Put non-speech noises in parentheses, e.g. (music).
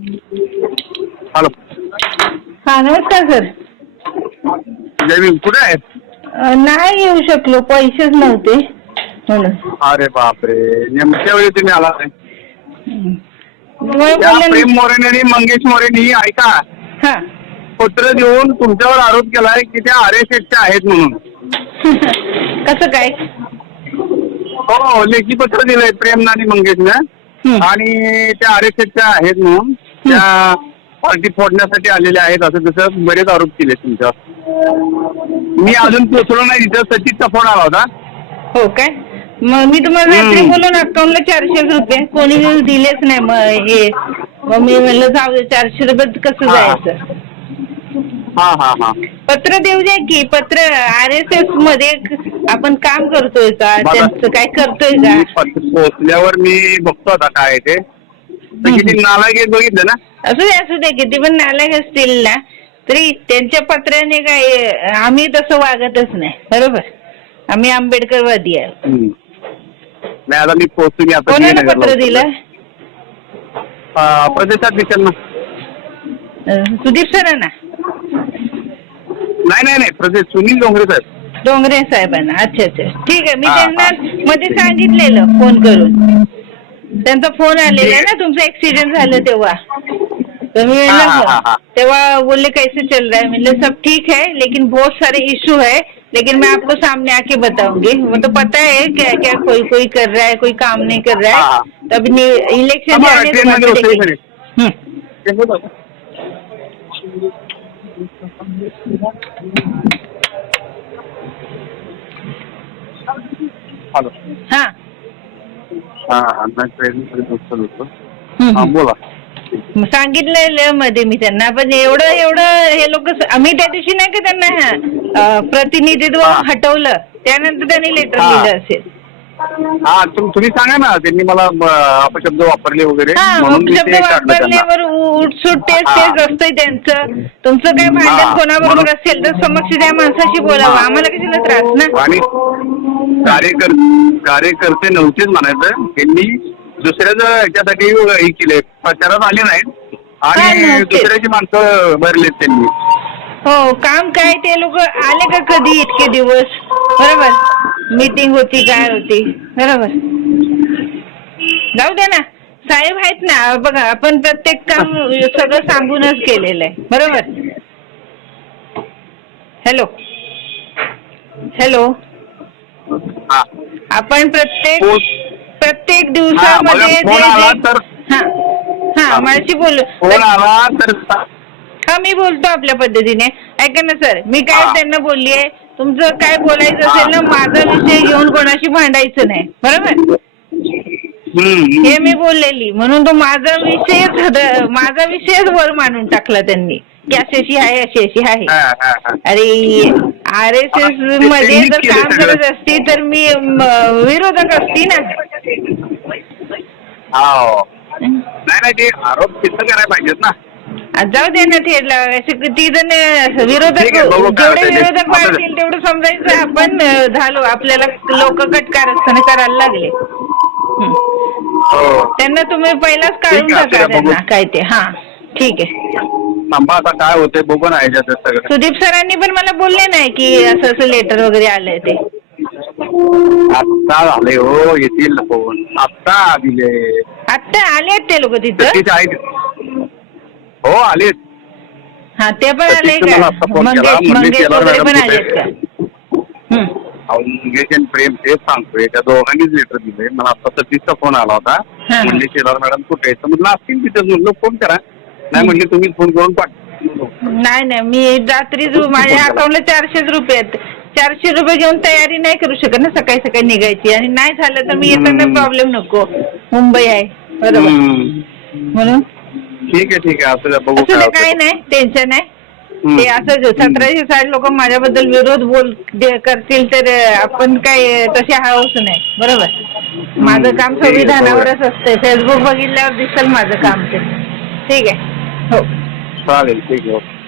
Hello. हा नमस्कार sir. जयवीन कुठे आहे? अ, नाही येऊ शकलो पैसेच नव्हते. म्हणून. अरे बापरे नेमक्या वेळी तुम्ही आला नाही. तुम्हाला त्या बोलले प्रेम ना- मोरेने आणि मंगेश मोरेनी ऐका. हा. पत्र देऊन तुमच्यावर आरोप केलाय की त्या आर एस एसच्या आहेत म्हणून. (laughs) कसं काय? हो लेखी पत्र दिलंय प्रेम आणि मंगेशनं. हं. आणि त्या आर एस एसच्या आहेत म्हणून. त्या पार्टी फोडण्यासाठी आलेल्या आहेत असं तसं बरेच आरोप केले तुमच्यावर. मी अजून पोचलो नाही तिथं सचितचा फोन आला होता. हो काय? मग मी तुम्हाला रात्री. बोलून अकाउंटला चारशे रुपये. कोणी दिलेच नाही मग हे. मग मी म्हणलं जाऊ दे चारशे रुपये कसं. जायचं? हा हा हा. पत्र देऊ द्या की पत्र आर एस एसमध्ये आपण काम करतोय का. त्यांचं काय करतोय का? पोहोचल्यावर मी बघतो आता काय ते. तर. किती नालायक आहेत बघितलं ना? असू दे असू दे किती पण नालायक असतील ना तरी त्यांच्या पत्राने काय आम्ही तसं वागतच नाही बरोबर? आम्ही आंबेडकरवादी आहे. हम्म. नाही आता मी पोहोचतो मी आता कोणाला पत्र होतो. दिलं? अं, प्रदेशाध्यक्षांना अं, सुदीप सरांना? नाही नाही नाही प्रदेश सुनील डोंगरे साहेब. डोंगरे साहेबांना. अच्छा अच्छा. ठीक आहे मी हा, त्यांना हा. मध्ये सांगितलेलं फोन करून. त्यांचा फ़ोन आलेला ना तुमचं ऍक्सिडेंट झालं तेव्हा. हा, हा, हा, हा. म्हणलं तेव्हा बोलले कैसे चल रहा है? मैंने सब ठीक है लेकिन बहुत सारे इशू है लेकिन मैं आपको सामने आके बताऊँगी. वो तो पता है क्या क्या कोई कोई कर रहा है कोई काम नहीं कर रहा हाँ, है तब इलेक्शन जाने हा अण्णा होतो हा. बोला सांगितलेलं मध्ये मी त्यांना पण एवढं एवढं हे लोक आम्ही त्या दिवशी नाही का त्यांना प्रतिनिधित्व. हटवलं त्यानंतर त्यांनी लेटर. लिहिलं असेल हा तुम- तुम्ही सांगा ना त्यांनी मला अपशब्द वापरले वगैरे शब्द वापरल्यावर उठसूट तेच. तेच असतंय त्यांचं तुमचं काय भांडण कोणाबरोबर असेल तर समक्ष त्या माणसाशी बोलावं. आम्हाला कशाला त्रास ना कार्यकर कार्यकर्ते नव्हतेच म्हणायचं. त्यांनी दुसऱ्याचं ह्याच्यासाठी हे केले प्रचारात आले नाहीत. आणि नव्हते. दुसऱ्याची माणसं भरलेत त्यांनी. हो काम काय ते लोक आले का कधी इतके दिवस? बरोबर. मीटिंग होती काय होती? बरोबर. जाऊ दे ना. साहेब आहेत ना बघा आपण प्रत्येक काम सगळं सांगूनच केलेलं आहे. बरोबर. हॅलो. हॅलो. आपण प्रत्येक प्रत्येक दिवसामध्ये जे- हा माझी बोल फोन आला तर सा- हा मी बोलतो आपल्या पद्धतीने ऐका ना सर मी काय. त्यांना बोलली आहे तुमचं काय बोलायचं. असेल ना माझा विषय घेऊन कोणाशी भांडायचं नाही बरोबर. हे मी बोललेली म्हणून तो माझा विषयच माझा विषयच वर मांडून टाकला त्यांनी की अशी अशी आहे अशी अशी आहे. अरे आर एस एस ते मध्ये जर काम. करत असती तर मी म, विरोधक असती ना हो. नाही नाही ते आरोप सिद्ध करायला पाहिजेत ना आ, जाऊ दे ना थेटला असे किती जण विरोधक ठीक आहे, बघू काय जेवढे होतंय ते. विरोधक वाढतील तेवढं समजायचं आपण अ, झालो आपल्याला लोक कट कारस्थाने करायला लागले हं. हो त्यांना तुम्ही पहिलाच काढून ठीक आहे, टाका आपल्याला बघू. त्यांना काय ते हा ठीक आहे थांबा आता काय होतंय बघू ना ह्याच्यात सगळं. सुदीप सरांनी पण मला बोलले नाही की असं असं लेटर वगैरे आलंय ते. आत्ता झाले हो येतील ना फोन. आत्ता दिले आत्ता आले आहेत ते लोक तिथं? सतीश आहेत. हो आलेत. हा ते पण आले सतीशने का? मला आत्ता फोन केला, मंगेश म्हणले मंगेश केला वगैरे मॅडम पण कुठे? आलेत का. अहो, मुंगेश आणि प्रेम तेच सांगतोय. त्या दोघांनीच लेटर दिले मला आता सतीशचा फोन आला होता. हा. म्हणले शेलार मॅडम कुठे आहेत? तर म्हटलं असतील तिथेच म्हणलं फोन करा. नाही म्हणले तुम्ही फोन करून पाठ नाही नाही मी रात्री जो माझ्या अकाउंटला चारशेच रुपये आहेत. चारशे रुपये घेऊन तयारी नाही करू शकत ना सकाळी सकाळी निघायची. आणि नाही झालं तर मी येताना. प्रॉब्लेम नको. मुंबई आहे. बरोबर. म्हणून? ठीक आहे ठीक आहे. असं द्या, बघू असं काय ते काही. नाही. टेन्शन हम्म. ते असं सतराशे साठ लोक माझ्याबद्दल विरोध बोल दे- करतील तर अं, आपण काय तसे हाऊस नाही. बरोबर? माझं काम आहे, संविधानावरच असतंय. फेसबुक बघितल्यावर दिसेल माझं काम ते. ठीक आहे. हो चालेल ठीक आहे ओके